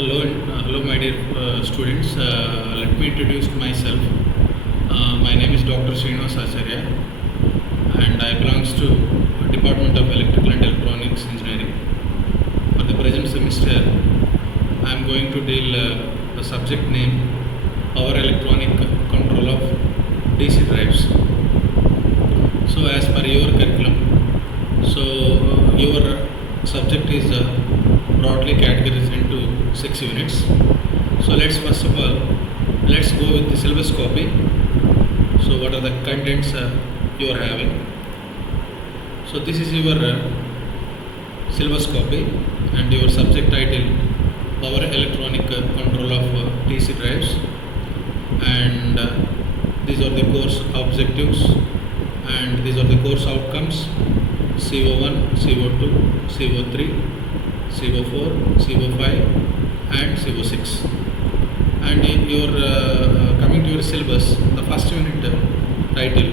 Hello, my dear students. Let me introduce myself. My name is Dr. Srinivas Acharya, and I belongs to Department of Electrical and Electronics Engineering. For the present semester, I am going to deal the subject name Power Electronic Control of DC Drives. So, as per your curriculum, your subject is broadly categorized into 6 units. So let's first of all go with the syllabus copy. So what are the contents you are having? So this is your syllabus copy and your subject title Power Electronic Control of DC Drives, and these are the course objectives and these are the course outcomes: CO1, CO2, CO3, CO4, CO5 and CO6. And you're coming to your syllabus, the first unit title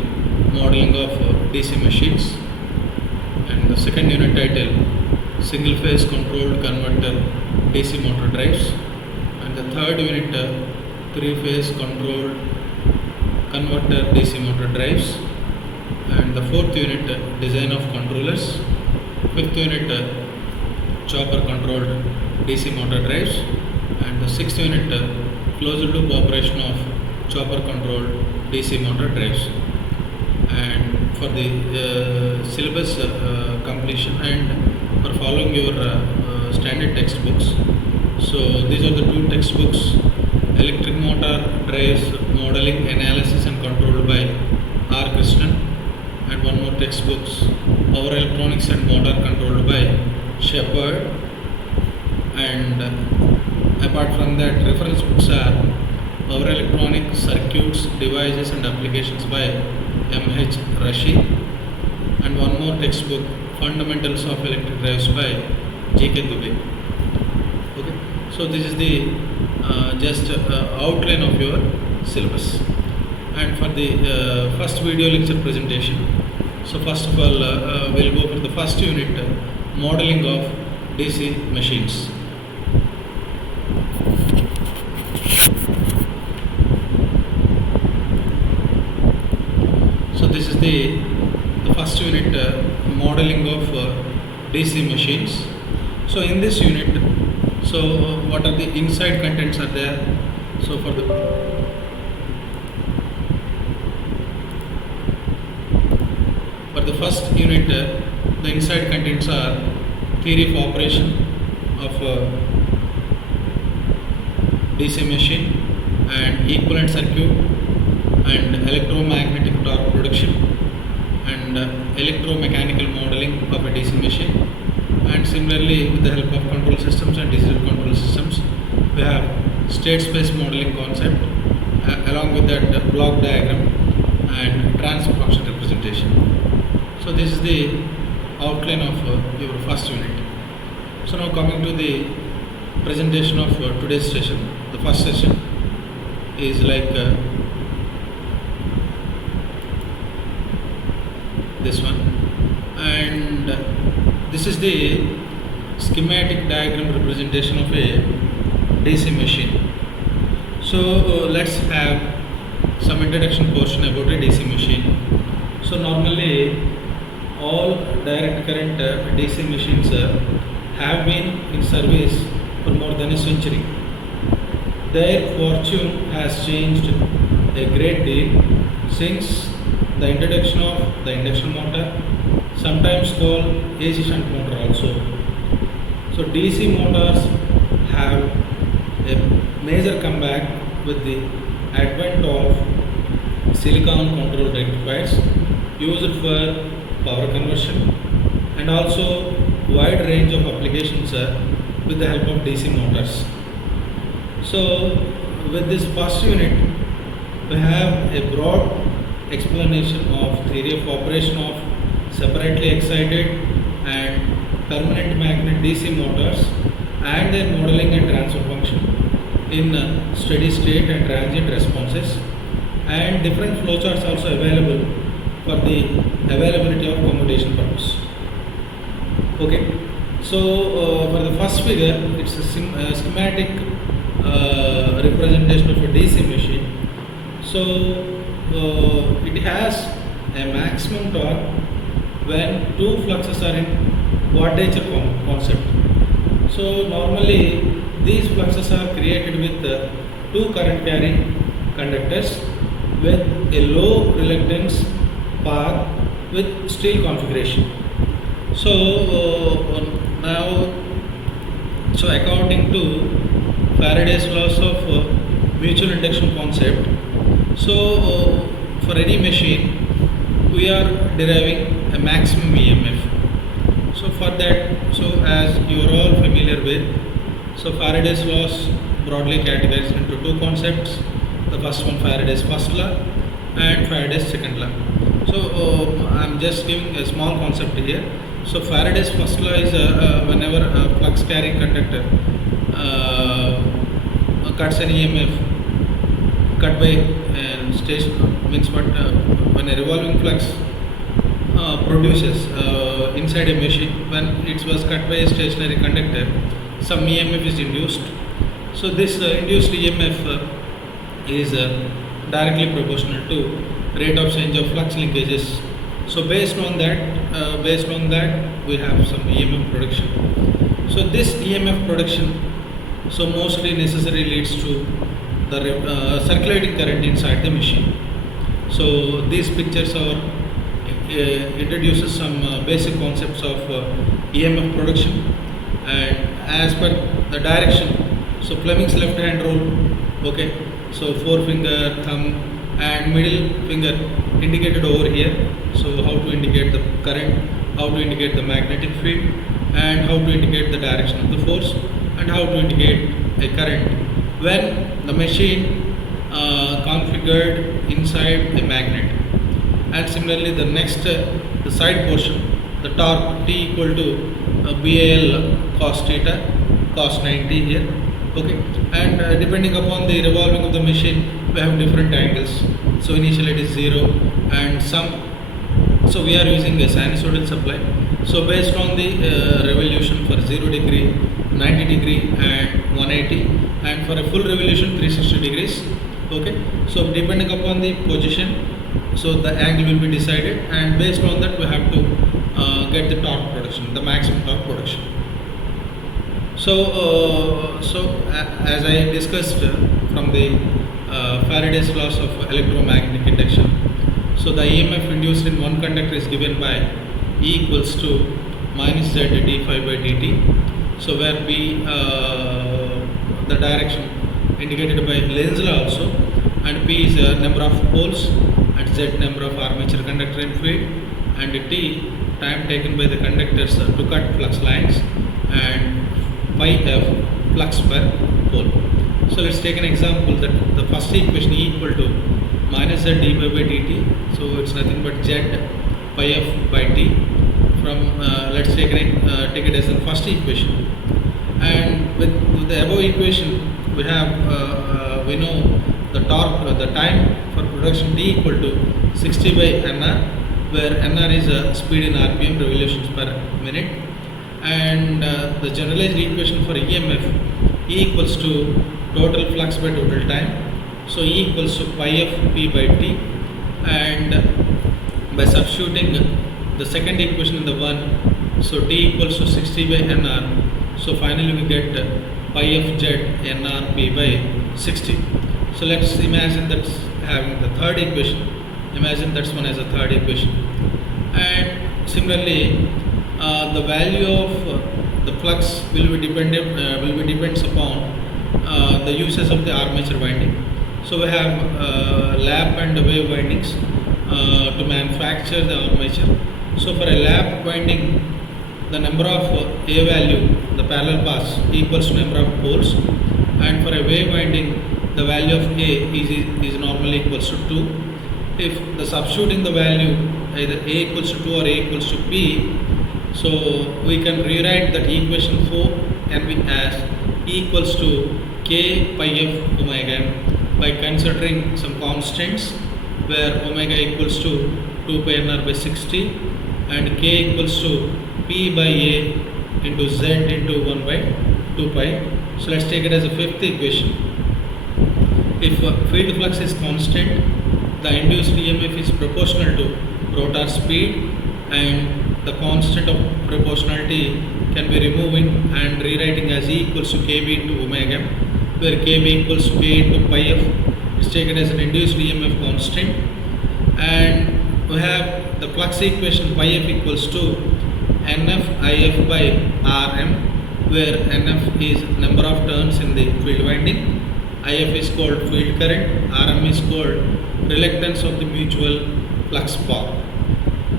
Modeling of DC Machines, and the second unit title Single Phase Controlled Converter DC Motor Drives, and the third unit Three Phase Controlled Converter DC Motor Drives, and the fourth unit Design of Controllers, fifth unit Chopper Controlled DC Motor Drives, and the sixth unit Closed Loop Operation of Chopper Controlled DC Motor Drives. And for the syllabus completion and for following your standard textbooks, so these are the two textbooks: Electric Motor Drives Modeling, Analysis and Controlled by R. Krishnan, and one more textbook, Power Electronics and Motor Controlled by Shepherd. And apart from that, reference books are Power Electronic Circuits, Devices and Applications by M.H. Rashi, and one more textbook, Fundamentals of Electric Drives by G.K. Dubey. Okay, so this is the just outline of your syllabus. And for the first video lecture presentation, so first of all we'll go for the first unit, Modeling of DC Machines. So this is the first unit, Modeling of DC Machines. So in this unit, so what are the inside contents are there? So for the first unit, the inside contents are theory of operation of DC machine and equivalent circuit and electromagnetic torque production and electromechanical modeling of a DC machine. And similarly, with the help of control systems and digital control systems, we have state space modeling concept, along with that block diagram and transfer function representation. So this is the outline of your first unit. So now coming to the presentation of today's session. The first session is like this one, and this is the schematic diagram representation of a DC machine. So let's have some introduction portion about a DC machine. So normally all direct current DC machines have been in service for more than a century. Their fortune has changed a great deal since the introduction of the induction motor, sometimes called AC shunt motor also. So DC motors have a major comeback with the advent of silicon controlled rectifiers used for power conversion, and also wide range of applications with the help of DC motors. So with this first unit, we have a broad explanation of theory of operation of separately excited and permanent magnet DC motors and their modeling and transfer function in steady state and transient responses, and different flowcharts also available for the availability of commutation purpose. Okay, So for the first figure, it's a schematic representation of a DC machine. So it has a maximum torque when two fluxes are in quadrature concept. So normally these fluxes are created with two current carrying conductors with a low reluctance path with steel configuration. So now, so according to Faraday's laws of mutual induction concept, so for any machine we are deriving a maximum EMF. So for that, so as you are all familiar with, so Faraday's laws broadly categorized into two concepts. The first one, Faraday's first law, and Faraday's second law. So I'm just giving a small concept here. So Faraday's first law is whenever a flux carrying conductor cuts an EMF cut by station, means what, when a revolving flux produces inside a machine, when it was cut by a stationary conductor, some EMF is induced. So this induced EMF is directly proportional to rate of change of flux linkages. So based on that we have some EMF production. So this EMF production so mostly necessarily leads to the circulating current inside the machine. So these pictures are introduces some basic concepts of EMF production, and as per the direction, so Fleming's left hand rule, okay, so forefinger, thumb and middle finger indicated over here. So how to indicate the current, how to indicate the magnetic field, and how to indicate the direction of the force, and how to indicate a current when the machine configured inside a magnet. And similarly the next the side portion, the torque T equal to BAL cos theta cos 90 here, okay, and depending upon the revolving of the machine we have different angles. So initially it is 0 and some, so we are using a sinusoidal supply. So based on the revolution for 0 degree, 90 degree and 180, and for a full revolution 360 degrees, okay, so depending upon the position, so the angle will be decided, and based on that we have to get the torque production, the maximum torque production. So as I discussed from the Faraday's laws of electromagnetic induction, so the EMF induced in one conductor is given by E equals to minus Z d phi by dt. So where P the direction indicated by Lenz law also, and P is a number of poles, and Z number of armature conductor in field, and T time taken by the conductors to cut flux lines, and pi f flux per pole. So let's take an example that the first equation E equal to minus Z d pi by dt. So it's nothing but Z pi f by t. From let's take it as the first equation, and with the above equation we have we know the torque, the time for production D equal to 60 by Nr, where Nr is a speed in RPM, revolutions per minute, and the generalized equation for EMF E equals to total flux by total time. So E equals to pi f P by T, and by substituting the second equation in the one, so T equals to 60 by Nr, so finally we get pi f Z Nr P by 60. So let's imagine that's having the third equation, imagine that's one as a third equation, and similarly the value of the flux will be depends upon the uses of the armature winding. So we have lap and wave windings to manufacture the armature. So for a lap winding, the number of A value, the parallel paths, equals to number of poles, and for a wave winding the value of A is normally equals to 2. If the substituting the value either A equals to 2 or A equals to P, so we can rewrite that equation 4 can be as E equals to K pi f omega m by considering some constants where omega equals to 2 pi nr by 60 and K equals to P by A into Z into 1 by 2 pi. So let's take it as a fifth equation. If field flux is constant, the induced EMF is proportional to rotor speed, and the constant of proportionality can be removing and rewriting as E equals to Kb into omega, where Kb equals to K into pi f. It's taken as an induced EMF constant, and we have the flux equation pi f equals to Nf If by Rm, where Nf is number of turns in the field winding, If is called field current, Rm is called reluctance of the mutual flux path.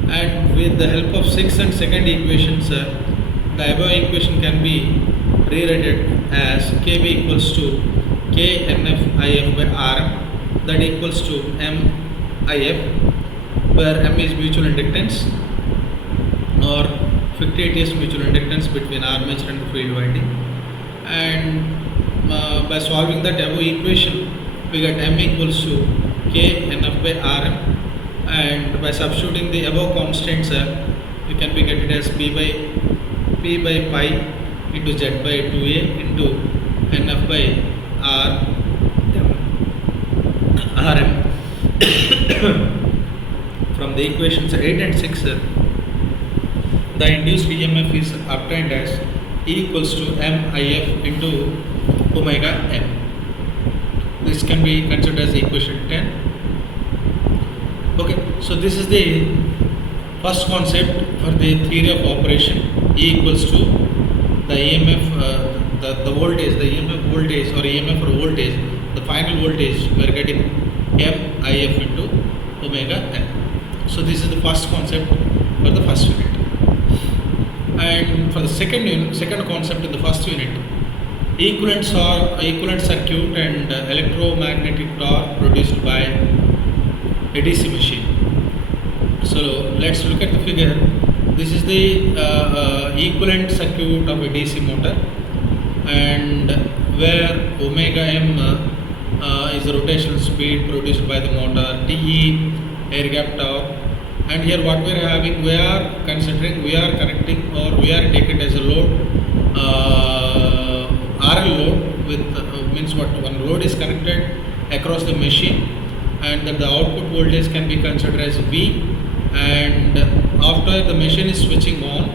And with the help of 6th and 2nd equations, the above equation can be rewritten as Kb equals to Knf If by Rm, that equals to M If, where M is mutual inductance or fictitious mutual inductance between armature and the field winding. And by solving that above equation, we get M equals to Knf by Rm, and by substituting the above constants, we can be get it as P by pi into Z by 2a into Nf by Rm. From the equations 8 and 6, the induced EMF is obtained as E equals to MIF into omega n. This can be considered as equation 10. Okay, so this is the first concept for the theory of operation. E equals to the EMF, the voltage, the EMF voltage or EMF or voltage, the final voltage, we are getting MIF into omega n. So this is the first concept for the first unit. And for the second concept in the first unit, equivalent circuit and electromagnetic torque produced by a DC machine. So let's look at the figure. This is the equivalent circuit of a DC motor, and where omega m is the rotational speed produced by the motor, Te air gap torque. And here what we are having, we are connecting or we are taking as a load, RL load with means what one load is connected across the machine, and that the output voltage can be considered as V. And after the machine is switching on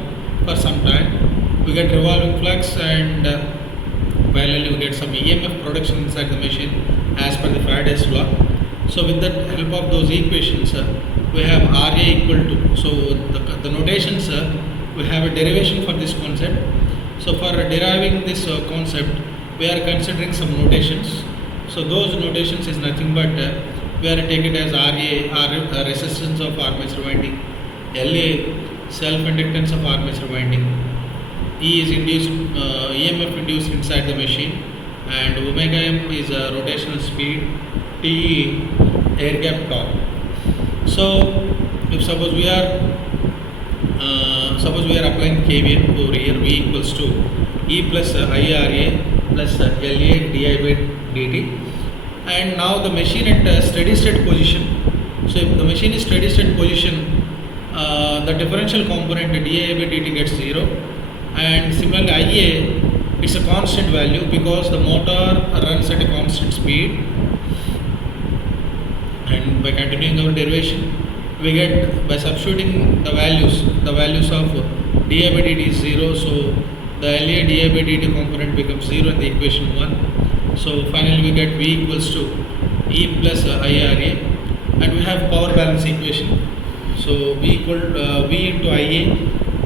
for some time, we get revolving flux, and parallelly we get some EMF production inside the machine as per the Faraday's law. So with the help of those equations, we have Ra equal to, so the notations, we have a derivation for this concept. So for deriving this concept, we are considering some notations. So those notations is nothing but we are taking it as Ra, resistance of armature winding, La, self-inductance of armature winding, E is induced, EMF induced inside the machine, and omega m is rotational speed, Te air gap torque. So if suppose we are applying KVL over here, V equals to E plus IRA plus LA di by dt, and now the machine at steady state position. So if the machine is steady state position, the differential component di by dt gets 0, and similarly IA, it's a constant value because the motor runs at a constant speed. And by continuing our derivation, we get, by substituting the values of di by dt is 0, so the LA di by dt component becomes 0 in the equation 1. So finally we get V equals to E plus IRA, and we have power balance equation. So V into IA,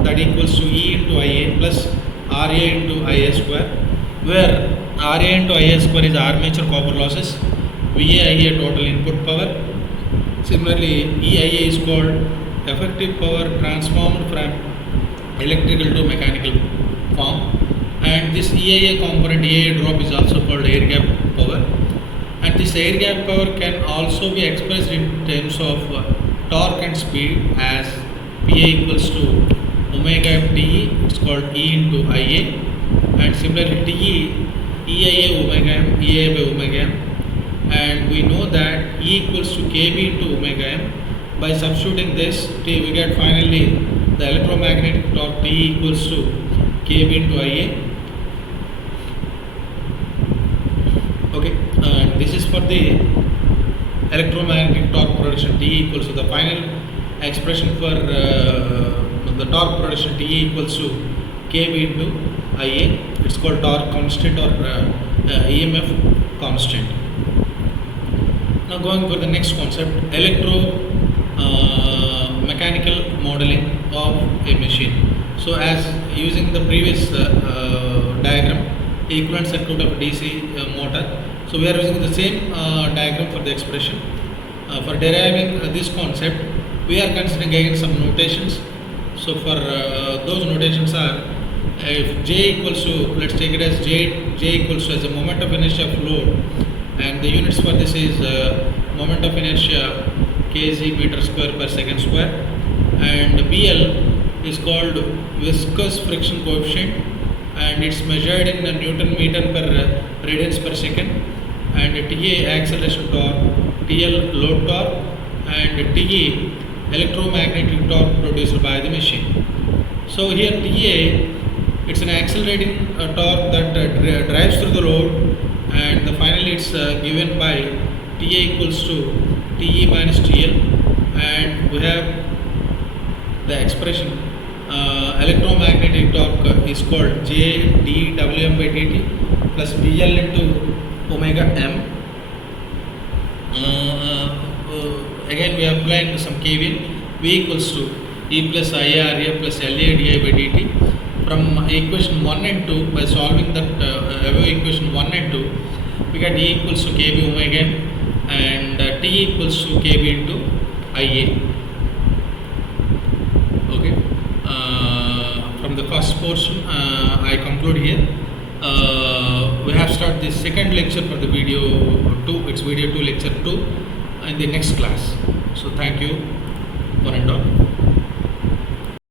that equals to E into IA plus RA into IA square, where RA into IA square is armature copper losses, VA total input power. Similarly, EIA is called effective power transformed from electrical to mechanical form, and this EIA component, EIA drop, is also called air gap power. And this air gap power can also be expressed in terms of torque and speed as PA equals to omega f Te, it's called E into IA, and similarly Te, EIA omega m, EIA by omega m, and we know that E equals to Kb into omega m. By substituting this, we get finally the electromagnetic torque T equals to Kb into Ia. Okay, and this is for the electromagnetic torque production, T equals to the final expression for the torque production, T equals to Kb into Ia. It's called torque constant or EMF constant. Now going for the next concept, mechanical modeling of a machine. So as using the previous diagram, equivalent circuit of DC motor. So we are using the same diagram for the expression. For deriving this concept, we are considering again some notations. So for those notations are, if J equals to, let's take it as J equals to as a moment of inertia of load, and the units for this is moment of inertia kg meter square per second square, and BL is called viscous friction coefficient, and it's measured in Newton meter per radians per second, and TA acceleration torque, TL load torque, and TE electromagnetic torque produced by the machine. So here TA, it's an accelerating torque that drives through the load, and finally it's given by TA equals to TE minus TL, and we have the expression electromagnetic torque is called J dWm by dt plus BL into omega m. Again we have applied some KVL. V equals to E plus IRA plus LA di by dt. From equation 1 and 2, by solving that above equation 1 and 2, we get E equals to Kb omega m and T equals to Kb into Ia. Okay. From the first portion, I conclude here. We have started the second lecture for the video 2. It's video 2, lecture 2, in the next class. So thank you, one and all.